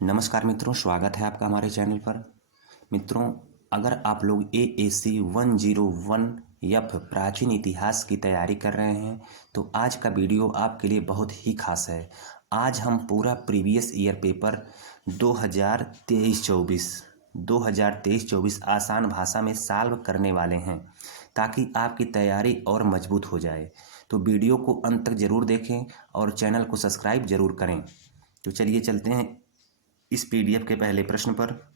नमस्कार मित्रों, स्वागत है आपका हमारे चैनल पर। मित्रों, अगर आप लोग AAC 101F प्राचीन इतिहास की तैयारी कर रहे हैं तो आज का वीडियो आपके लिए बहुत ही खास है। आज हम पूरा प्रीवियस ईयर पेपर 2023-24 आसान भाषा में सॉल्व करने वाले हैं ताकि आपकी तैयारी और मजबूत हो जाए। तो वीडियो को अंत तक ज़रूर देखें और चैनल को सब्सक्राइब ज़रूर करें। तो चलिए चलते हैं इस PDF के पहले प्रश्न पर।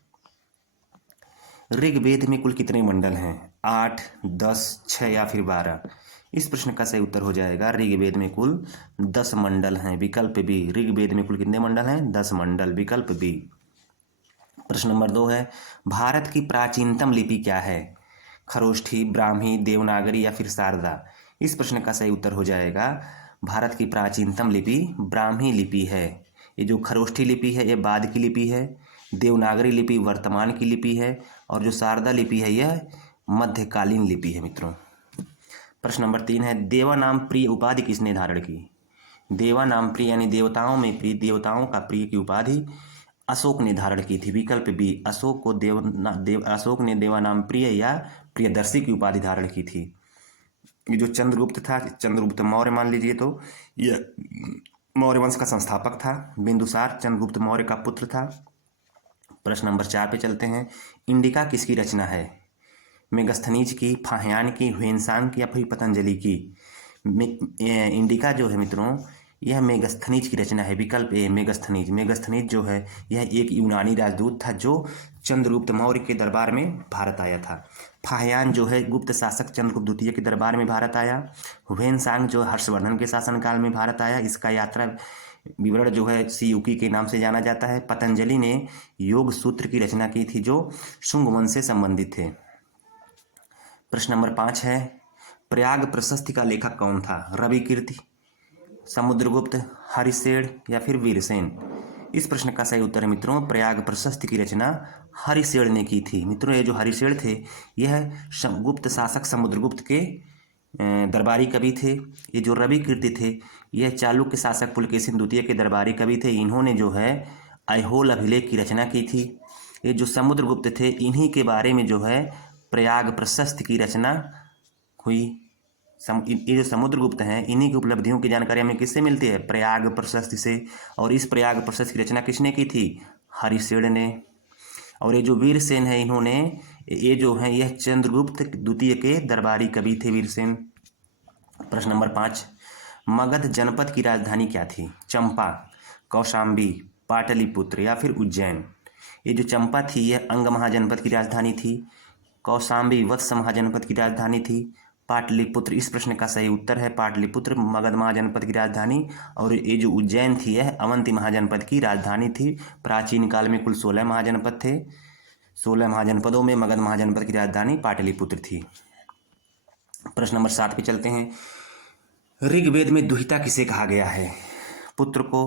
ऋग्वेद में कुल कितने मंडल हैं? 8, 10, 6 या फिर 12? इस प्रश्न का सही उत्तर हो जाएगा ऋग्वेद में कुल 10 मंडल हैं। विकल्प बी। ऋग्वेद में कुल कितने मंडल हैं? 10 मंडल। विकल्प बी। प्रश्न नंबर 2 है, भारत की प्राचीनतम लिपि क्या है? खरोष्ठी, ब्राह्मी, देवनागरी या फिर शारदा? इस प्रश्न का सही उत्तर हो जाएगा भारत की प्राचीनतम लिपि ब्राह्मी लिपि है। ये जो खरोष्ठी लिपि है ये बाद की लिपि है, देवनागरी लिपि वर्तमान की लिपि है और जो शारदा लिपि है यह मध्यकालीन लिपि है। मित्रों, प्रश्न नंबर 3 है, देवा नाम प्रिय उपाधि किसने धारण की? देवा नाम प्रिय यानी देवताओं में प्रिय, देवताओं का प्रिय की उपाधि अशोक ने धारण की थी। विकल्प बी। अशोक ने देवा नाम प्रिय या प्रियदर्शी की उपाधि धारण की थी। ये जो चंद्रगुप्त था, चंद्रगुप्त मौर्य मान लीजिए, तो यह मौर्य वंश का संस्थापक था। बिंदुसार चंद्रगुप्त मौर्य का पुत्र था। प्रश्न नंबर 4 पे चलते हैं। इंडिका किसकी रचना है? मेगस्थनीज की, फाहियान की, ह्वेनसांग की या फिर पतंजलि की? इंडिका जो है मित्रों यह मेगस्थनीज की रचना है। विकल्प ए। मेगस्थनीज। मेगस्थनीज जो है यह एक यूनानी राजदूत था जो चंद्रगुप्त मौर्य के दरबार में भारत आया था। फाहियान जो है गुप्त शासक चंद्रगुप्त द्वितीय के दरबार में भारत आया। ह्वेनसांग जो हर्षवर्धन के शासनकाल में भारत आया। इसका यात्रा विवरण जो है सीयूकी के नाम से जाना जाता है। पतंजलि ने योग सूत्र की रचना की थी जो शुंग वंश से संबंधित थे। प्रश्न नंबर 5 है, प्रयाग प्रशस्ति का लेखक कौन था? रविकीर्ति, समुद्रगुप्त, हरिशेन या फिर वीरसेन? इस प्रश्न का सही उत्तर है मित्रों प्रयाग प्रशस्ति की रचना हरिशेन ने की थी। मित्रों, ये जो हरिशेन थे यह गुप्त शासक समुद्रगुप्त के दरबारी कवि थे। ये जो रविकीर्ति थे यह चालुक्य शासक पुलकेशिन द्वितीय के दरबारी कवि थे। इन्होंने जो है ऐहोल अभिलेख की रचना की थी। ये जो समुद्रगुप्त थे इन्हीं के बारे में जो है प्रयाग प्रशस्ति की रचना हुई। ये जो समुद्रगुप्त हैं इन्हीं की उपलब्धियों की जानकारी हमें किससे मिलती है? प्रयाग प्रशस्ति से। और इस प्रयाग प्रशस्ति की रचना किसने की थी? हरिशेन ने। और ये जो वीरसेन है इन्होंने ये जो है यह चंद्रगुप्त द्वितीय के दरबारी कवि थे वीरसेन। प्रश्न नंबर 5, मगध जनपद की राजधानी क्या थी? चंपा, कौशाम्बी, पाटलिपुत्र या फिर उज्जैन? ये जो चंपा थी यह अंग महाजनपद की राजधानी थी। कौशाम्बी वत्स महाजनपद की राजधानी थी। पाटलिपुत्र इस प्रश्न का सही उत्तर है। पाटलिपुत्र मगध महाजनपद की राजधानी। और ये जो उज्जैन थी यह अवंती महाजनपद की राजधानी थी। प्राचीन काल में कुल 16 महाजनपद थे। 16 महाजनपदों में मगध महाजनपद की राजधानी पाटलिपुत्र थी। प्रश्न नंबर 7 पे चलते हैं। ऋग्वेद में दुहिता किसे कहा गया है? पुत्र को,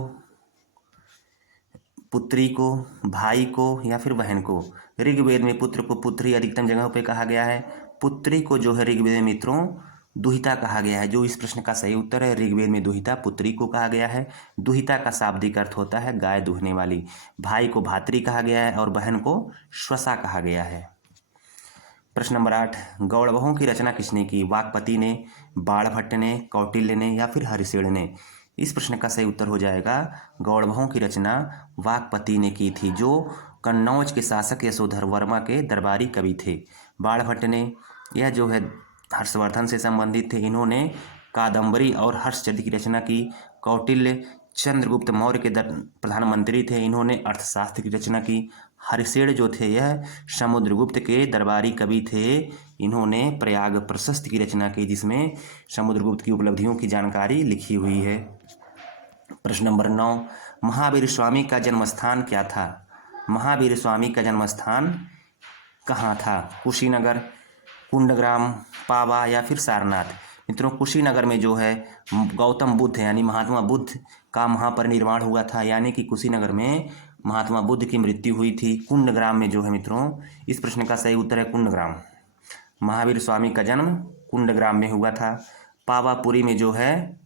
पुत्री को, भाई को या फिर बहन को? ऋग्वेद में पुत्र को पुत्री अधिकतम जगहों पे कहा गया है। पुत्री को जो है ऋग्वेद में मित्रों दुहिता कहा गया है। जो इस प्रश्न का सही उत्तर है ऋग्वेद में दुहिता पुत्री को कहा गया है। दुहिता का शाब्दिक अर्थ होता है गाय दूहने वाली। भाई को भातृ कहा गया है और बहन को श्वसा कहा गया है। प्रश्न नंबर 8, गौड़वों की रचना किसने की? वाकपति ने, बाणभट्ट ने, कौटिल्य ने या फिर हरिशेन ने? इस प्रश्न का सही उत्तर हो जाएगा गौड़वों की रचना वाकपति ने की थी जो कन्नौज के शासक यशोधर वर्मा के दरबारी कवि थे। बाणभट्ट ने यह जो है हर्षवर्धन से संबंधित थे। इन्होंने कादम्बरी और हर्षचंद्र की रचना की। कौटिल्य चंद्रगुप्त मौर्य के प्रधानमंत्री थे। इन्होंने अर्थशास्त्र की रचना की। हरिशेन जो थे यह समुद्रगुप्त के दरबारी कवि थे। इन्होंने प्रयाग प्रशस्ति की रचना की जिसमें समुद्रगुप्त की उपलब्धियों की जानकारी लिखी हुई है। प्रश्न नंबर 9, महावीर स्वामी का जन्मस्थान क्या था? महावीर स्वामी का जन्मस्थान कहाँ था? कुशीनगर, कुंडग्राम, पावा या फिर सारनाथ? मित्रों, कुशीनगर में जो है गौतम बुद्ध यानी महात्मा बुद्ध का महापरिनिर्वाण हुआ था, यानी कि कुशीनगर में महात्मा बुद्ध की मृत्यु हुई थी। कुंडग्राम में जो है मित्रों इस प्रश्न का सही उत्तर है कुंडग्राम। महावीर स्वामी का जन्म कुंडग्राम में हुआ था। पावापुरी में जो है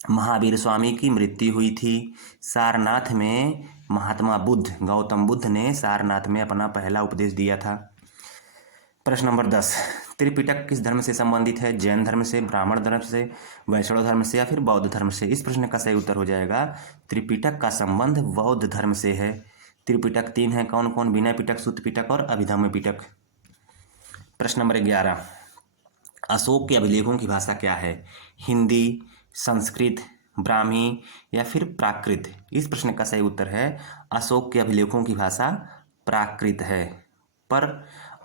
महावीर स्वामी की मृत्यु हुई थी। सारनाथ में महात्मा बुद्ध, गौतम बुद्ध ने सारनाथ में अपना पहला उपदेश दिया था। प्रश्न नंबर 10, त्रिपिटक किस धर्म से संबंधित है? जैन धर्म से, ब्राह्मण धर्म से, वैष्णव धर्म से या फिर बौद्ध धर्म से? इस प्रश्न का सही उत्तर हो जाएगा त्रिपिटक का संबंध बौद्ध धर्म से है। त्रिपिटक 3 है, कौन कौन? विनय पिटक, सुत्त पिटक और अभिधम्म पिटक। प्रश्न नंबर 11, अशोक के अभिलेखों की भाषा क्या है? हिंदी, संस्कृत, ब्राह्मी या फिर प्राकृत? इस प्रश्न का सही उत्तर है अशोक के अभिलेखों की भाषा प्राकृत है। पर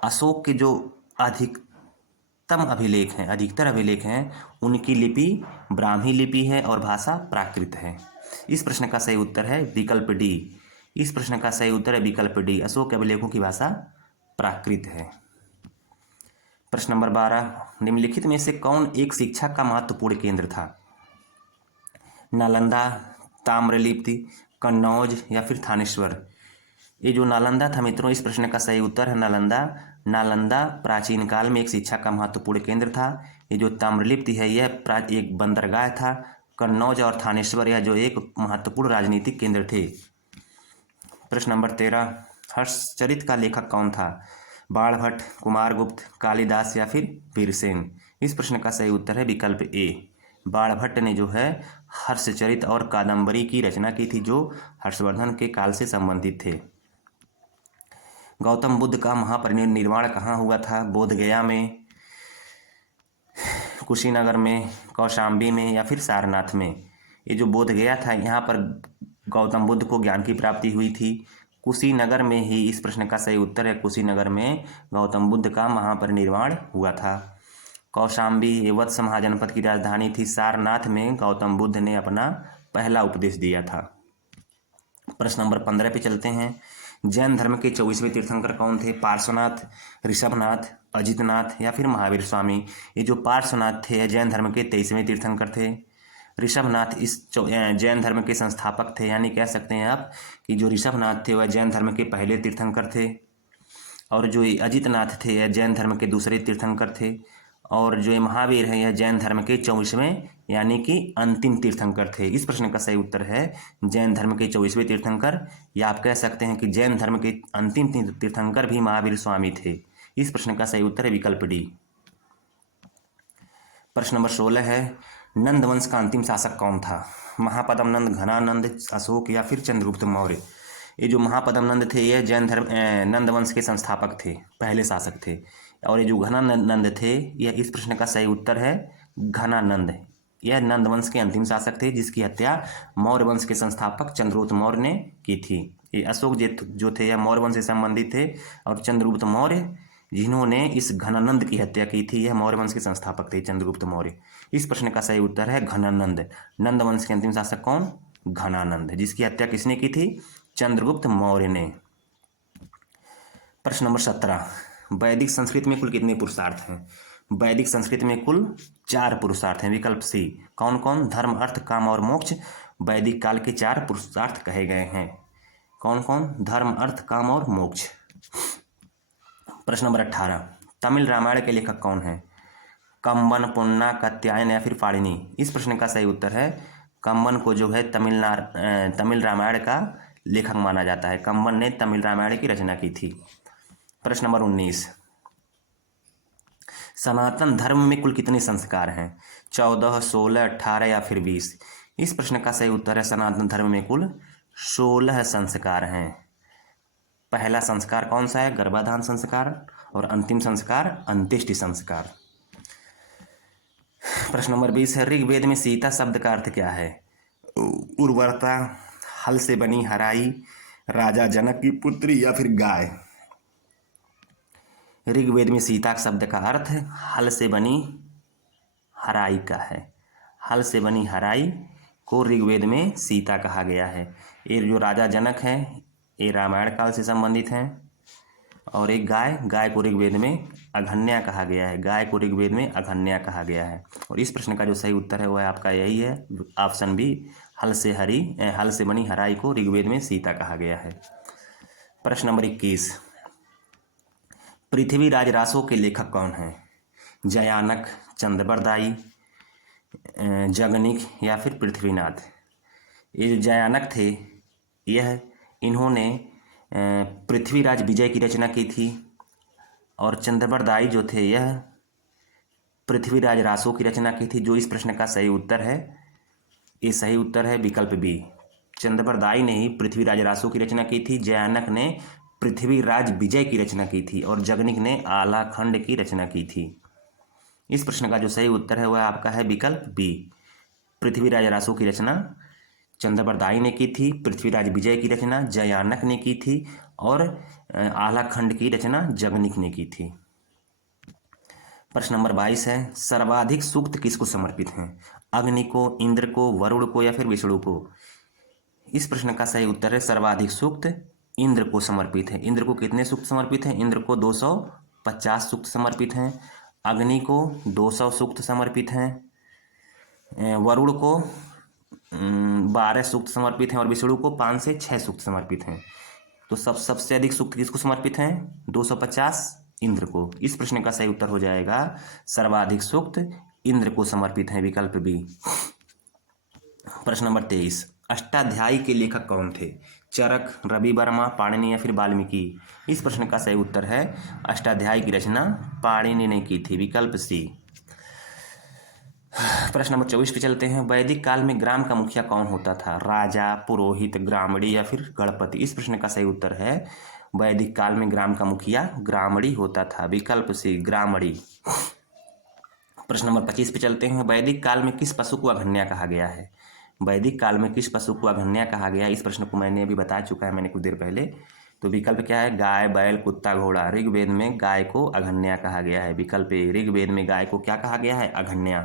अशोक के जो अधिकतर अभिलेख हैं उनकी लिपि ब्राह्मी लिपि है और भाषा प्राकृत है। इस प्रश्न का सही उत्तर है विकल्प डी। इस प्रश्न का सही उत्तर है विकल्प डी, अशोक के अभिलेखों की भाषा प्राकृत है। प्रश्न नंबर 12, निम्नलिखित में से कौन एक शिक्षा का महत्वपूर्ण केंद्र था? नालंदा, ताम्रलिप्ति, कन्नौज या फिर थानेश्वर? ये जो नालंदा था मित्रों, इस प्रश्न का सही उत्तर है नालंदा। नालंदा प्राचीन काल में एक शिक्षा का महत्वपूर्ण केंद्र था। ये जो ताम्रलिप्ति है यह एक बंदरगाह था। कन्नौज और थानेश्वर यह जो एक महत्वपूर्ण राजनीतिक केंद्र थे। प्रश्न नंबर 13, हर्षचरित का लेखक कौन था? बाणभट्ट, कुमारगुप्त, कालिदास या फिर वीरसेन? इस प्रश्न का सही उत्तर है विकल्प ए। बाणभट्ट ने जो है हर्षचरित और कादंबरी की रचना की थी जो हर्षवर्धन के काल से संबंधित थे। गौतम बुद्ध का महापरिनिर्वाण कहाँ हुआ था? बोधगया में, कुशीनगर में, कौशाम्बी में या फिर सारनाथ में? ये जो बोधगया था यहाँ पर गौतम बुद्ध को ज्ञान की प्राप्ति हुई थी। कुशीनगर में ही इस प्रश्न का सही उत्तर है, कुशीनगर में गौतम बुद्ध का महापरिनिर्वाण हुआ था। कौशाम्बी ये वत्स महाजनपद की राजधानी थी। सारनाथ में गौतम बुद्ध ने अपना पहला उपदेश दिया था। प्रश्न नंबर 15 पे चलते हैं। जैन धर्म के 24वें तीर्थंकर कौन थे? पार्श्वनाथ, ऋषभनाथ, अजितनाथ या फिर महावीर स्वामी? ये जो पार्श्वनाथ थे जैन धर्म के 23वें तीर्थंकर थे। ऋषभनाथ इस जैन धर्म के संस्थापक थे, यानी कह सकते हैं आप कि जो ऋषभनाथ थे वह जैन धर्म के पहले तीर्थंकर थे, और जो अजितनाथ थे यह जैन धर्म के दूसरे तीर्थंकर थे, और जो महावीर है यह जैन धर्म के 24वें यानी कि अंतिम तीर्थंकर थे। इस प्रश्न का सही उत्तर है जैन धर्म के 24वें तीर्थंकर, या आप कह सकते हैं कि जैन धर्म के अंतिम तीर्थंकर भी महावीर स्वामी थे। इस प्रश्न का सही उत्तर है विकल्प डी। प्रश्न नंबर 16 है, नंद वंश का अंतिम शासक कौन था? महापद्म नंद, घनानंद, अशोक या फिर चंद्रगुप्त मौर्य? ये जो महापद्म नंद थे यह जैन धर्म नंद वंश के संस्थापक थे, पहले शासक थे, और ये जो घनानंद थे यह इस प्रश्न का सही उत्तर है घनानंद। यह नंद वंश के अंतिम शासक थे जिसकी हत्या मौर्य वंश के संस्थापक चंद्रगुप्त मौर्य ने की थी। ये अशोक जो थे यह मौर्य वंश से संबंधित थे, और चंद्रगुप्त मौर्य जिन्होंने इस घनानंद की हत्या की थी यह मौर्य वंश के संस्थापक थे चंद्रगुप्त मौर्य। इस प्रश्न का सही उत्तर है घनानंद। नंद वंश के अंतिम शासक कौन? घनानंद, जिसकी हत्या किसने की थी? चंद्रगुप्त मौर्य ने। प्रश्न नंबर 17, वैदिक संस्कृत में कुल कितने पुरुषार्थ हैं? वैदिक संस्कृत में कुल 4 पुरुषार्थ हैं। विकल्प सी। कौन कौन? धर्म, अर्थ, काम और मोक्ष वैदिक काल के 4 पुरुषार्थ कहे गए हैं। कौन कौन? धर्म, अर्थ, काम और मोक्ष। प्रश्न नंबर 18, तमिल रामायण के लेखक कौन है? कंबन, पुन्ना, कात्यायन या फिर पाणिनि? इस प्रश्न का सही उत्तर है कंबन को जो है तमिल रामायण का लेखक माना जाता है। कंबन ने तमिल रामायण की रचना की थी। प्रश्न नंबर 19, सनातन धर्म में कुल कितने संस्कार हैं? 14, 16, 18 या फिर 20? इस प्रश्न का सही उत्तर है सनातन धर्म में कुल 16 संस्कार हैं। पहला संस्कार कौन सा है? गर्भाधान संस्कार, और अंतिम संस्कार अंत्येष्टि संस्कार। प्रश्न नंबर 20 है, ऋग्वेद में सीता शब्द का अर्थ क्या है? उर्वरता, हल से बनी हराई, राजा जनक की पुत्री या फिर गाय? ऋग्वेद में सीता शब्द का अर्थ हल से बनी हराई का है। हल से बनी हराई को ऋग्वेद में सीता कहा गया है। ये जो राजा जनक है ये रामायण काल से संबंधित हैं, और एक गाय को ऋग्वेद में अघन्या कहा गया है। गाय को ऋग्वेद में अघन्या कहा गया है। और इस प्रश्न का जो सही उत्तर है वह आपका यही है, ऑप्शन बी, हल से बनी हराई को ऋग्वेद में सीता कहा गया है। प्रश्न नंबर 21, पृथ्वीराज रासो के लेखक कौन हैं? जयानक, चंद्रबरदाई जगनिक या फिर पृथ्वीनाथ। ये जो जयानक थे इन्होंने पृथ्वीराज विजय की रचना की थी, और चंद्रबरदाई जो थे यह पृथ्वीराज रासो की रचना की थी। जो इस प्रश्न का सही उत्तर है, ये सही उत्तर है विकल्प बी। चंद्रबरदाई ने ही पृथ्वीराज रासो की रचना की थी, जयानक ने पृथ्वीराज विजय की रचना की थी, और जगनिक ने आलाखंड की रचना की थी। इस प्रश्न का जो सही उत्तर है वह आपका है विकल्प बी। पृथ्वीराज रासो की रचना चंद्रबरदाई ने की थी, पृथ्वीराज विजय की रचना जयानक ने की थी, और आलाखंड की रचना जगनिक ने की थी। प्रश्न नंबर 22 है, सर्वाधिक सूक्त किसको समर्पित हैं? अग्नि को, इंद्र को, वरुण को या फिर विष्णु को? इस प्रश्न का सही उत्तर है सर्वाधिक सूक्त इंद्र को समर्पित है। इंद्र को कितने सूक्त समर्पित हैं? इंद्र को 250 सूक्त समर्पित हैं, अग्नि को 200 सूक्त समर्पित हैं, वरुण को 12 सूक्त समर्पित हैं, और विष्णु को 5 से 6 सूक्त समर्पित हैं। तो सबसे अधिक सूक्त किसको समर्पित हैं? 250 इंद्र को। इस प्रश्न का सही उत्तर हो जाएगा सर्वाधिक सूक्त इंद्र को समर्पित है, विकल्प बी। प्रश्न नंबर 23, अष्टाध्यायी के लेखक कौन थे? चरक, रवि वर्मा, पाणिनि या फिर वाल्मीकि? इस प्रश्न का सही उत्तर है अष्टाध्यायी की रचना पाणिनि ने की थी, विकल्प सी। प्रश्न नंबर 24 पे चलते हैं, वैदिक काल में ग्राम का मुखिया कौन होता था? राजा, पुरोहित, ग्रामणी या फिर गणपति? इस प्रश्न का सही उत्तर है वैदिक काल में ग्राम का मुखिया ग्रामणी होता था, विकल्प सी, ग्रामणी। प्रश्न नंबर 25 पे चलते हैं, वैदिक काल में किस पशु को अघन्या कहा गया है? वैदिक काल में किस पशु को अघन्या कहा गया? इस प्रश्न को मैंने अभी बता चुका है, मैंने कुछ देर पहले। तो विकल्प क्या है? गाय, बैल, कुत्ता, घोड़ा। ऋग्वेद में गाय को अघन्या कहा गया है, विकल्प ए। ऋग्वेद में गाय को क्या कहा गया है? अघन्या।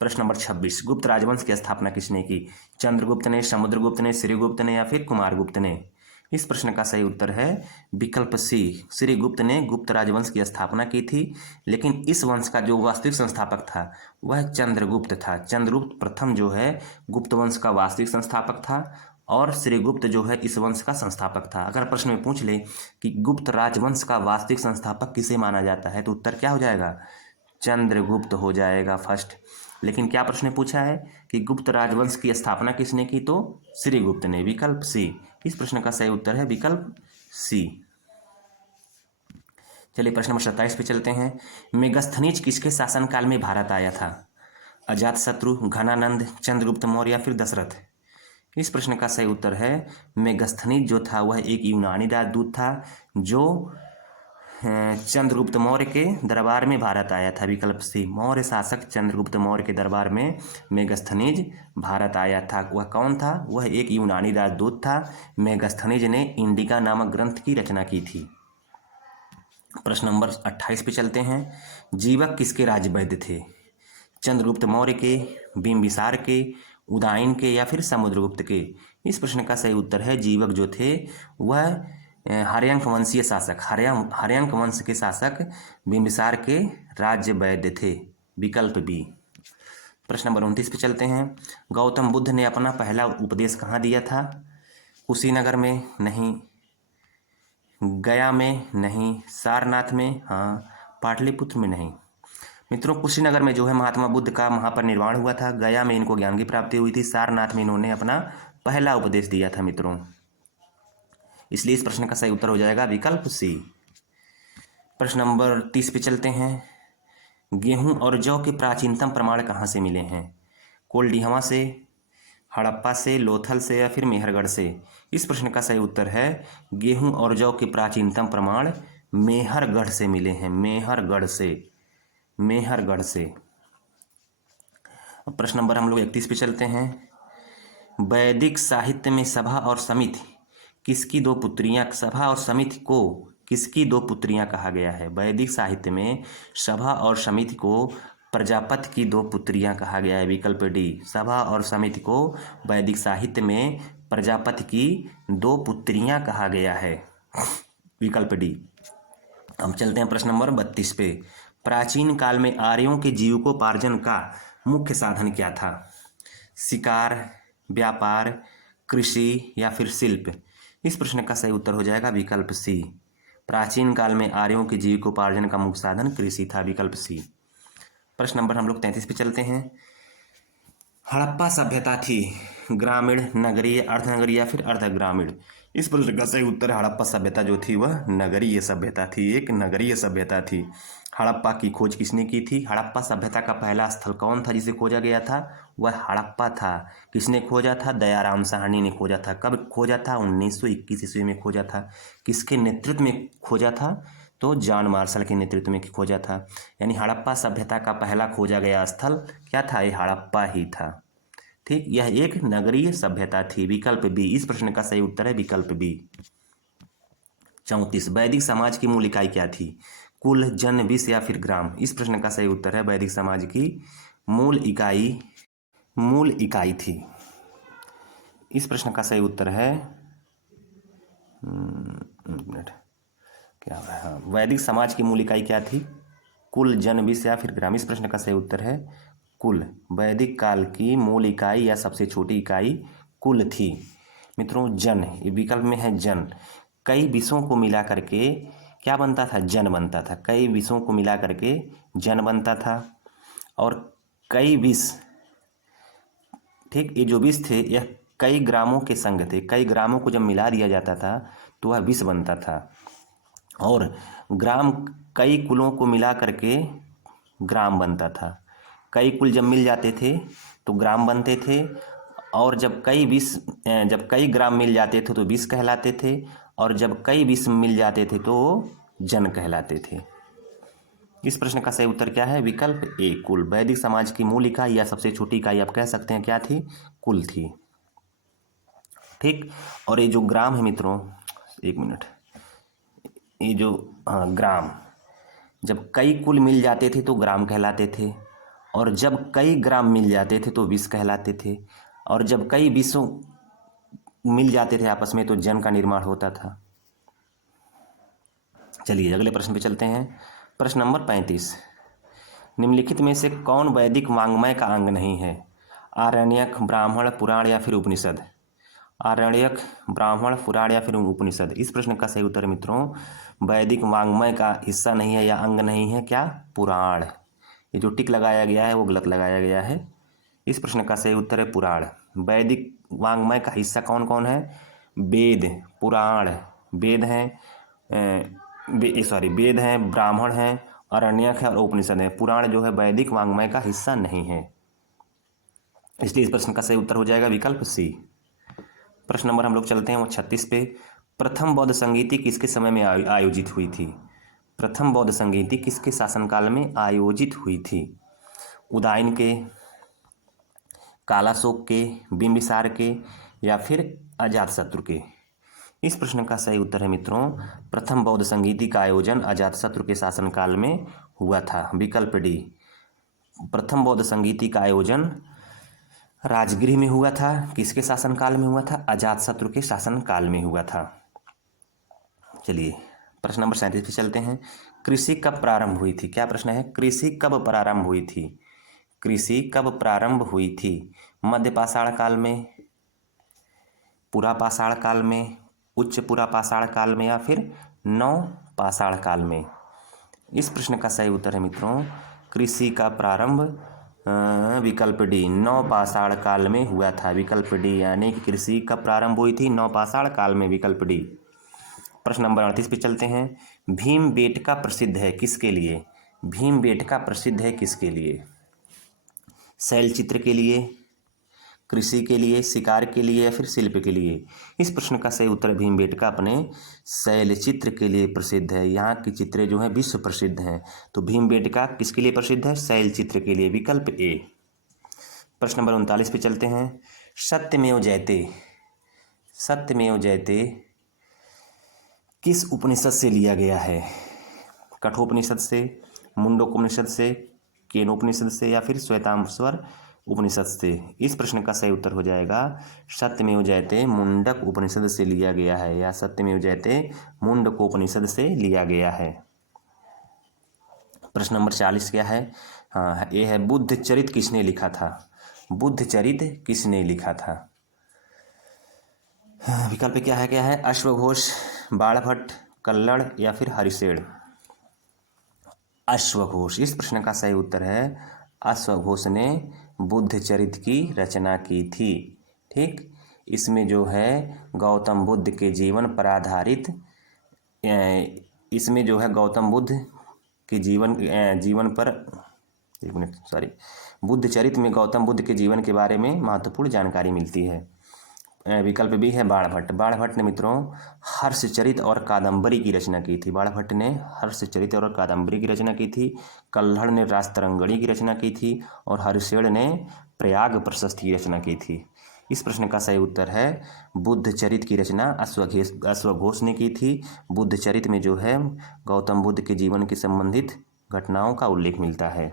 प्रश्न नंबर 26, गुप्त राजवंश की स्थापना किसने की? चंद्रगुप्त ने, समुद्रगुप्त ने, श्रीगुप्त ने या फिर कुमारगुप्त ने? इस प्रश्न का सही उत्तर है विकल्प सी, श्रीगुप्त ने गुप्त राजवंश की स्थापना की थी। लेकिन इस वंश का जो वास्तविक संस्थापक था वह चंद्रगुप्त था। चंद्रगुप्त प्रथम जो है गुप्त वंश का वास्तविक संस्थापक था, और श्रीगुप्त जो है इस वंश का संस्थापक था। अगर प्रश्न में पूछ ले कि गुप्त राजवंश का वास्तविक संस्थापक किसे माना जाता है, तो उत्तर क्या हो जाएगा? चंद्रगुप्त हो जाएगा फर्स्ट। लेकिन क्या प्रश्न पूछा है कि गुप्त राजवंश की स्थापना किसने की? तो श्रीगुप्त ने, विकल्प सी। इस प्रश्न का सही उत्तर है विकल्प सी। चलिए प्रश्न नंबर 27 पे चलते हैं, मेगस्थनीज किसके शासनकाल में भारत आया था? अजातशत्रु, घनानंद, चंद्रगुप्त मौर्य या फिर दशरथ? इस प्रश्न का सही उत्तर है मेगस्थनीज जो था वह एक यूनानी राजदूत था जो चंद्रगुप्त मौर्य के दरबार में भारत आया था, विकल्प सी। मौर्य शासक चंद्रगुप्त मौर्य के दरबार में मेगस्थनीज भारत आया था। वह कौन था? वह एक यूनानी राजदूत था। मेगस्थनीज ने इंडिका नामक ग्रंथ की रचना की थी। प्रश्न नंबर 28 पे चलते हैं, जीवक किसके राज्य वैद्य थे? चंद्रगुप्त मौर्य के, बिंबिसार के, उदयन के या फिर समुद्रगुप्त के? इस प्रश्न का सही उत्तर है जीवक जो थे वह हर्यंक वंशीय शासक, हर्यंक वंश के शासक बिंबिसार के राज्य वैद्य थे, विकल्प बी। प्रश्न नंबर 29 पे चलते हैं, गौतम बुद्ध ने अपना पहला उपदेश कहाँ दिया था? कुशीनगर में? नहीं। गया में? नहीं। सारनाथ में? हाँ। पाटलिपुत्र में? नहीं। मित्रों, कुशीनगर में जो है महात्मा बुद्ध का महापरिनिर्वाण हुआ था। गया में इनको ज्ञान की प्राप्ति हुई थी। सारनाथ में इन्होंने अपना पहला उपदेश दिया था मित्रों। इसलिए इस प्रश्न का सही उत्तर हो जाएगा विकल्प सी। प्रश्न नंबर 30 पे चलते हैं, गेहूं और जौ के प्राचीनतम प्रमाण कहाँ से मिले हैं? कोल्डिहवा से, हड़प्पा से, लोथल से या फिर मेहरगढ़ से? इस प्रश्न का सही उत्तर है गेहूं और जौ के प्राचीनतम प्रमाण मेहरगढ़ से मिले हैं, मेहरगढ़ से, मेहरगढ़ से। प्रश्न नंबर हम लोग 31 पे चलते हैं, वैदिक साहित्य में सभा और समिति किसकी दो पुत्रियां, सभा और समिति को किसकी दो पुत्रियां कहा गया है? वैदिक साहित्य में सभा और समिति को प्रजापति की दो पुत्रियां कहा गया है, विकल्प डी। सभा और समिति को वैदिक साहित्य में प्रजापति की दो पुत्रियां कहा गया है, विकल्प डी। हम चलते हैं प्रश्न नंबर 32 पे, प्राचीन काल में आर्यों के जीविकोपार्जन का मुख्य साधन क्या था? शिकार, व्यापार, कृषि या फिर शिल्प? इस प्रश्न का सही उत्तर हो जाएगा विकल्प सी। प्राचीन काल में आर्यों के जीविकोपार्जन का मुख्य साधन कृषि था, विकल्प सी। प्रश्न नंबर हम लोग 33 पे चलते हैं, हड़प्पा सभ्यता थी ग्रामीण, नगरीय, अर्धनगरीय या फिर अर्धग्रामीण? इस प्रश्न का सही उत्तर है हड़प्पा सभ्यता जो थी वह नगरीय सभ्यता थी, एक नगरीय सभ्यता थी। हड़प्पा की खोज किसने की थी? हड़प्पा सभ्यता का पहला स्थल कौन था जिसे खोजा गया था? वह हड़प्पा था। किसने खोजा था? दयाराम साहनी ने खोजा था। कब खोजा था? 1921 ईस्वी में खोजा था। किसके नेतृत्व में खोजा था? तो जॉन मार्शल के नेतृत्व में खोजा था। यानी हड़प्पा सभ्यता का पहला खोजा गया स्थल क्या था? ये हड़प्पा ही था। ठीक, यह एक नगरीय सभ्यता थी। विकल्प बी, इस प्रश्न का सही उत्तर है विकल्प बी। 34, वैदिक समाज की मूल इकाई क्या थी? कुल, जन, विष या फिर ग्राम? इस प्रश्न का सही उत्तर है वैदिक समाज की मूल इकाई थी। इस प्रश्न का सही उत्तर है मिनट क्या है, हाँ, वैदिक समाज की मूल इकाई क्या थी? कुल, जन, विष या फिर ग्राम? इस प्रश्न का सही उत्तर है कुल। वैदिक काल की मूल इकाई या सबसे छोटी इकाई कुल थी। मित्रों, जन, ये विकल्प में है जन। कई विषों को मिला करके क्या बनता था? जन बनता था। कई विषों को मिला करके जन बनता था। और कई विष, ठीक, ये जो विष थे यह कई ग्रामों के संग थे। कई ग्रामों को जब मिला दिया जाता था तो वह विष बनता था। और ग्राम, कई कुलों को मिला करके ग्राम बनता था। कई कुल जब मिल जाते थे तो ग्राम बनते थे। और जब कई ग्राम मिल जाते थे तो विष कहलाते थे। और जब कई विष मिल जाते थे तो जन कहलाते थे। इस प्रश्न का सही उत्तर क्या है? विकल्प ए, कुल। वैदिक समाज की मूल इकाई या सबसे छोटी इकाई आप कह सकते हैं क्या थी? कुल थी। ठीक, और ये जो ग्राम है मित्रों, एक मिनट, ये जो ग्राम, जब कई कुल मिल जाते थे तो ग्राम कहलाते थे। और जब कई ग्राम मिल जाते थे तो विष कहलाते थे। और जब कई विषों मिल जाते थे आपस में तो जन का निर्माण होता था। चलिए अगले प्रश्न पे चलते हैं। प्रश्न नंबर 35, निम्नलिखित में से कौन वैदिक वाङ्मय का अंग नहीं है? आरण्यक, ब्राह्मण, पुराण या फिर उपनिषद? आरण्यक, ब्राह्मण, पुराण या फिर उपनिषद? इस प्रश्न का सही उत्तर मित्रों वैदिक वाङ्मय का हिस्सा नहीं है या अंग नहीं है क्या? पुराण। ये जो टिक लगाया गया है वो गलत लगाया गया है। इस प्रश्न का सही उत्तर है पुराण। वैदिक वाङ्मय का हिस्सा कौन कौन है? वेद, पुराण, वेद हैं, वेद हैं, ब्राह्मण हैं, आरण्यक है और उपनिषद है। पुराण जो है वैदिक वाङ्मय का हिस्सा नहीं है। इसलिए इस प्रश्न का सही उत्तर हो जाएगा विकल्प सी। प्रश्न नंबर हम लोग चलते हैं वो 36 पे। प्रथम बौद्ध संगीति किसके समय में आयोजित हुई थी? प्रथम बौद्ध संगीति किसके शासनकाल में आयोजित हुई थी? उदयन के, कालाशोक के, बिंबिसार के या फिर अजातशत्रु के? इस प्रश्न का सही उत्तर है मित्रों प्रथम बौद्ध संगीति का आयोजन अजातशत्रु के शासनकाल में हुआ था। विकल्प डी। प्रथम बौद्ध संगीति का आयोजन राजगृह में हुआ था। किसके शासनकाल में हुआ था? अजातशत्रु के शासनकाल में हुआ था। चलिए प्रश्न नंबर 37 पे चलते हैं। कृषि कब प्रारंभ हुई थी? क्या प्रश्न है? कृषि कब प्रारंभ हुई थी? कृषि कब प्रारंभ हुई थी? मध्य पाषाण काल में, पुरा पाषाण काल में, उच्च पुरा पाषाण काल में या फिर नव पाषाण काल में? इस प्रश्न का सही उत्तर है मित्रों कृषि का प्रारंभ विकल्प डी, नव पाषाण काल में हुआ था। विकल्प डी, यानी कि कृषि कब प्रारंभ हुई थी? नव पाषाण काल में। विकल्प डी। प्रश्न नंबर 38 पे चलते हैं। भीमबेटका प्रसिद्ध है किसके लिए? भीमबेटका प्रसिद्ध है किसके लिए? शैल चित्र के लिए, कृषि के लिए, शिकार के लिए या फिर शिल्प के लिए? इस प्रश्न का सही उत्तर भीमबेटका अपने शैल चित्र के लिए प्रसिद्ध है। यहाँ की चित्रें जो हैं विश्व प्रसिद्ध हैं। तो भीमबेटका किसके लिए प्रसिद्ध है? शैल चित्र के लिए। विकल्प ए। प्रश्न नंबर 39 पे चलते हैं। सत्यमेव जयते, सत्यमेव जयते किस उपनिषद से लिया गया है? कठोपनिषद से, मुंडकोपनिषद से, केनोपनिषद से या फिर श्वेताश्वर उपनिषद से? इस प्रश्न का सही उत्तर हो जाएगा सत्यमेव जयते मुंडक उपनिषद से लिया गया है या सत्यमेव जयते मुंडकोपनिषद से लिया गया है। प्रश्न नंबर 40 क्या है? हाँ, ये है बुद्ध चरित किसने लिखा था? बुद्ध चरित किसने लिखा था? विकल्प क्या है? क्या है? अश्वघोष, बाणभट्ट, कल्लड़ या फिर हरिशेण? अश्वघोष। इस प्रश्न का सही उत्तर है अश्वघोष ने बुद्ध चरित्र की रचना की थी। ठीक, इसमें जो है गौतम बुद्ध के जीवन पर आधारित इसमें जो है गौतम बुद्ध के जीवन पर एक मिनट सॉरी बुद्ध चरित्र में गौतम बुद्ध के जीवन के बारे में महत्वपूर्ण जानकारी मिलती है। विकल्प बी है बाणभट्ट। बाणभट्ट ने मित्रों हर्षचरित और कादंबरी की रचना की थी। बाणभट्ट ने हर्षचरित और कादंबरी की रचना की थी। कल्हड़ ने राजतरंगिणी की रचना की थी और हरिशेण ने प्रयाग प्रशस्ति की रचना की थी। इस प्रश्न का सही उत्तर है बुद्ध चरित की रचना अश्वघोष ने की थी। बुद्ध चरित में जो है गौतम बुद्ध के जीवन के संबंधित घटनाओं का उल्लेख मिलता है।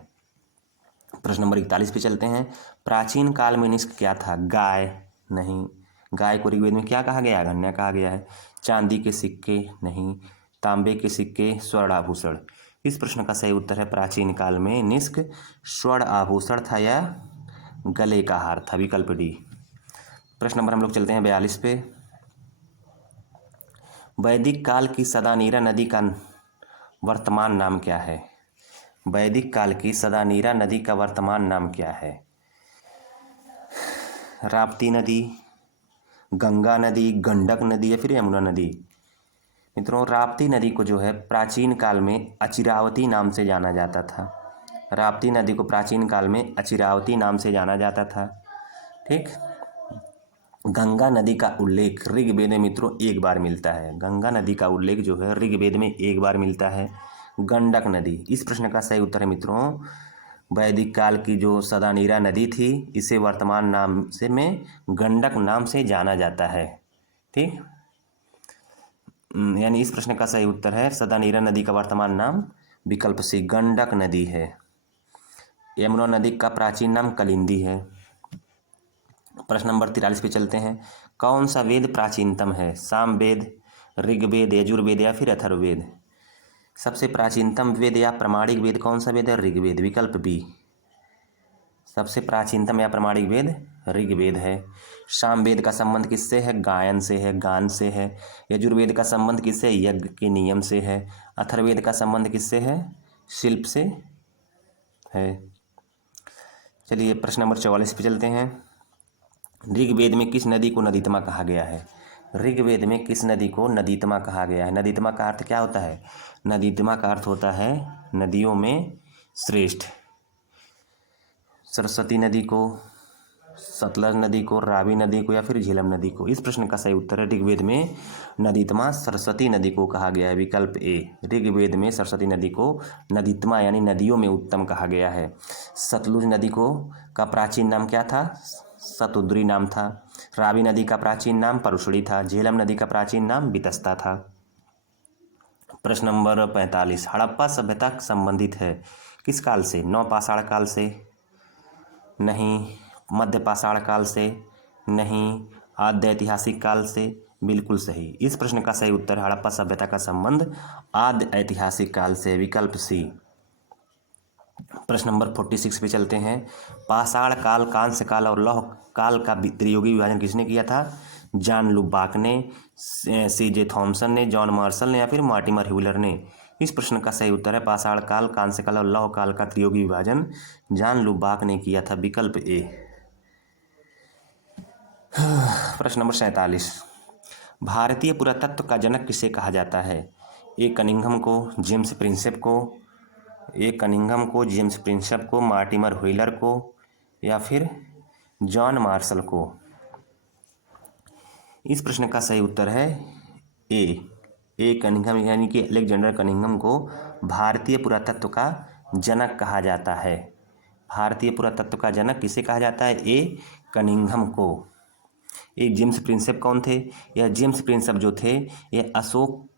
प्रश्न नंबर 41 पे चलते हैं। प्राचीन काल में निष्क क्या था? गाय नहीं। गाय को ऋग्वेद में क्या कहा गया है? गण्य कहा गया है। चांदी के सिक्के नहीं। तांबे के सिक्के स्वर्ण आभूषण। इस प्रश्न का सही उत्तर है प्राचीन काल में निष्क स्वर्ण आभूषण था या गले का हार था। विकल्प डी। प्रश्न नंबर हम लोग चलते हैं 42 पे। वैदिक काल की सदानीरा नदी का वर्तमान नाम क्या है? वैदिक काल की सदानीरा नदी का वर्तमान नाम क्या है? राप्ती नदी, गंगा नदी, गंडक नदी या फिर यमुना नदी? मित्रों राप्ती नदी को जो है प्राचीन काल में अचिरावती नाम से जाना जाता था। राप्ती नदी को प्राचीन काल में अचिरावती नाम से जाना जाता था। ठीक, गंगा नदी का उल्लेख ऋग्वेद में मित्रों एक बार मिलता है। गंगा नदी का उल्लेख जो है ऋग्वेद में एक बार मिलता है। गंडक नदी। इस प्रश्न का सही उत्तर है मित्रों वैदिक काल की जो सदानीरा नदी थी इसे वर्तमान नाम से में गंडक नाम से जाना जाता है। ठीक, यानी इस प्रश्न का सही उत्तर है सदानीरा नदी का वर्तमान नाम विकल्प सी गंडक नदी है। यमुना नदी का प्राचीन नाम कलिंदी है। प्रश्न नंबर 43 पे चलते हैं। कौन सा वेद प्राचीनतम है? सामवेद, ऋग्वेद, यजुर्वेद या फिर अथर्ववेद? सबसे प्राचीनतम वेद या प्रमाणिक वेद कौन सा वेद है? ऋग्वेद। विकल्प बी। सबसे प्राचीनतम या प्रमाणिक वेद ऋग्वेद है। सामवेद का संबंध किससे है? गायन से है, गान से है। यजुर्वेद का संबंध किससे? यज्ञ के नियम से है। अथर्ववेद का संबंध किससे है? शिल्प से है। चलिए प्रश्न नंबर 44 पे चलते हैं। ऋग्वेद में किस नदी को नदीतमा कहा गया है? ऋग्वेद में किस नदी को नदीतमा कहा गया है? नदीतमा का अर्थ क्या होता है? नदीतमा का अर्थ होता है नदियों में श्रेष्ठ। सरस्वती नदी को, सतलज नदी को, रावी नदी को या फिर झेलम नदी को? इस प्रश्न का सही उत्तर है ऋग्वेद में नदीतमा सरस्वती नदी को कहा गया है। विकल्प ए। ऋग्वेद में सरस्वती नदी को नदीतमा यानी नदियों में उत्तम कहा गया है। सतलुज नदी को का प्राचीन नाम क्या था? शतुद्री नाम था। रावी नदी का प्राचीन नाम परुषणी था। झेलम नदी का प्राचीन नाम बितस्ता था। प्रश्न नंबर 45। हड़प्पा सभ्यता संबंधित है किस काल से? नवपाषाण काल से नहीं। मध्य पाषाण काल से नहीं। आद्य ऐतिहासिक काल से? बिल्कुल सही। इस प्रश्न का सही उत्तर हड़प्पा सभ्यता का संबंध आद्य ऐतिहासिक काल से। विकल्प सी। प्रश्न नंबर 46 पे चलते हैं। पाषाण काल, कांस्य काल और लौह काल का त्रियोगी विभाजन किसने किया था? जॉन लुबाक ने, C.J. थॉमसन ने, जॉन मार्शल ने या फिर मॉर्टिमर ह्यूलर ने? इस प्रश्न का सही उत्तर है पाषाण काल, कांस्य काल और लौह काल का त्रियोगी विभाजन जॉन लुबाक ने किया था। विकल्प ए। प्रश्न नंबर 47। भारतीय पुरातत्व का जनक किसे कहा जाता है? ए कनिंघम को, जेम्स प्रिंसेप को, जेम्स प्रिंसेप को, मॉर्टिमर व्हीलर को या फिर जॉन मार्शल को? इस प्रश्न का सही उत्तर है ए कनिंघम यानी कि अलेक्जेंडर कनिंघम को भारतीय पुरातत्व का जनक कहा जाता है। भारतीय पुरातत्व का जनक किसे कहा जाता है? ए कनिंघम को। एक जेम्स प्रिंसेप कौन थे? यह जेम्स प्रिंसेप जो थे यह अशोक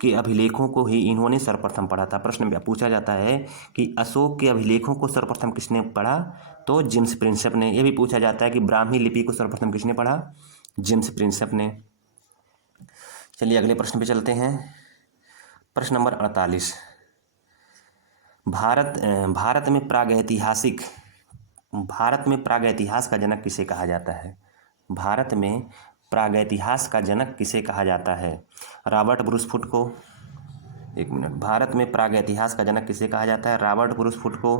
के अभिलेखों को ही इन्होंने सर्वप्रथम पढ़ा था। प्रश्न में पूछा जाता है कि अशोक के अभिलेखों को सर्वप्रथम किसने पढ़ा? तो जेम्स प्रिंसेप ने। यह भी पूछा जाता है कि ब्राह्मी लिपि को सर्वप्रथम किसने पढ़ा? जेम्स प्रिंसेप ने। चलिए अगले प्रश्न पे चलते हैं। प्रश्न नंबर 48। भारत में प्रागैतिहास का जनक किसे कहा जाता है? भारत में प्रागैतिहास का जनक किसे कहा जाता है? रॉबर्ट ब्रूस फुट को। एक मिनट। भारत में प्रागैतिहास का जनक किसे कहा जाता है? रॉबर्ट ब्रूस फुट को,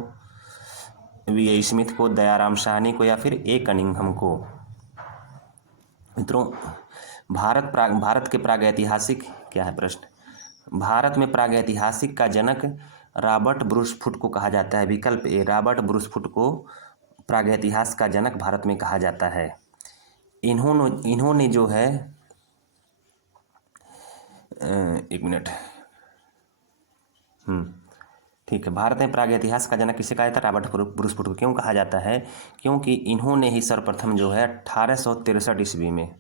वी स्मिथ को, दयाराम साहनी को या फिर ए कनिंघम को। मित्रों, भारत के प्रागैतिहासिक क्या है प्रश्न, भारत में प्रागैतिहासिक का जनक रॉबर्ट ब्रूस फुट को कहा जाता है। विकल्प ए, रॉबर्ट ब्रूस फुट को प्रागैतिहास का जनक भारत में कहा जाता है। इन्होंने जो है एक मिनट, ठीक है, भारत में प्रागैतिहास का जनक किसे कहा जाता है, रॉबर्ट ब्रूस फुट को। क्यों कहा जाता है, क्योंकि इन्होंने ही सर्वप्रथम जो है 1863 ईस्वी में,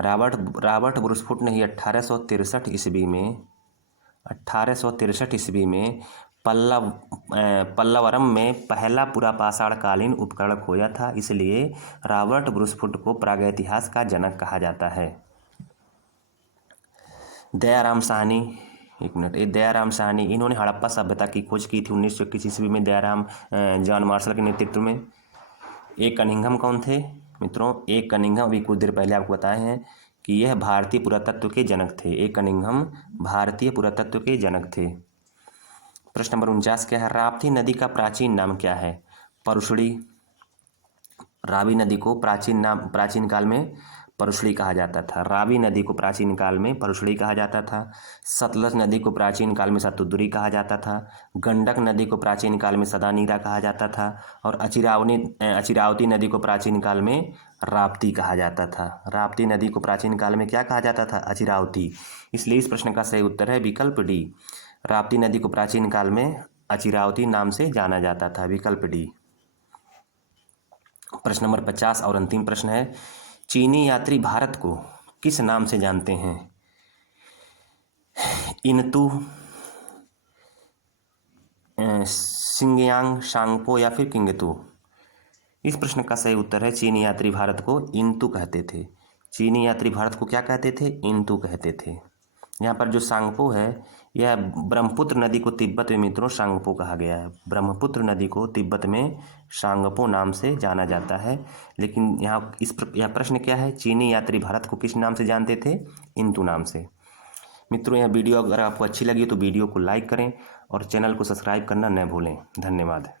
रॉबर्ट ब्रूस फुट ने ही 1863 ईस्वी में पल्लवरम में पहला पुरापाषाणकालीन उपकरण खोया था। इसलिए रॉबर्ट ब्रूस फुट को प्रागैतिहास का जनक कहा जाता है। दयाराम साहनी, एक मिनट, ये दयाराम साहनी, इन्होंने हड़प्पा सभ्यता की खोज की थी 1921 ईस्वी में, दयाराम जॉन मार्शल के नेतृत्व में। ए कनिंघम कौन थे मित्रों, ए कनिंघम अभी कुछ देर पहले आपको बताए हैं कि यह भारतीय पुरातत्व के जनक थे। ए कनिंघम भारतीय पुरातत्व के जनक थे। प्रश्न नंबर 49 क्या है, राप्ती नदी का प्राचीन नाम क्या है, परुशड़ी। रावी नदी को प्राचीन काल में परुशड़ी कहा जाता था। रावी नदी को प्राचीन काल में परुशड़ी कहा जाता था। सतलज नदी को प्राचीन काल में सतुद्री कहा जाता था। गंडक नदी को प्राचीन काल में सदानीरा कहा जाता था। और अचिरावती नदी को प्राचीन काल में राप्ती कहा जाता था। राप्ती नदी को प्राचीन काल में क्या कहा जाता था, अचिरावती। इसलिए इस प्रश्न का सही उत्तर है विकल्प डी, राप्ती नदी को प्राचीन काल में अचिरावती नाम से जाना जाता था, विकल्प डी। प्रश्न नंबर 50 और अंतिम प्रश्न है, चीनी यात्री भारत को किस नाम से जानते हैं, इनतू, सिंगयांग, सांगपो या फिर किंगतू। इस प्रश्न का सही उत्तर है चीनी यात्री भारत को इनतू कहते थे। चीनी यात्री भारत को क्या कहते थे, इनतू कहते थे। यहाँ पर जो सांगपो है, यह ब्रह्मपुत्र नदी को तिब्बत में मित्रों सांगपो कहा गया है। ब्रह्मपुत्र नदी को तिब्बत में सांगपो नाम से जाना जाता है। लेकिन यहाँ यह प्रश्न क्या है, चीनी यात्री भारत को किस नाम से जानते थे, इनतू नाम से। मित्रों, यह वीडियो अगर आपको अच्छी लगी तो वीडियो को लाइक करें और चैनल को सब्सक्राइब करना न भूलें। धन्यवाद।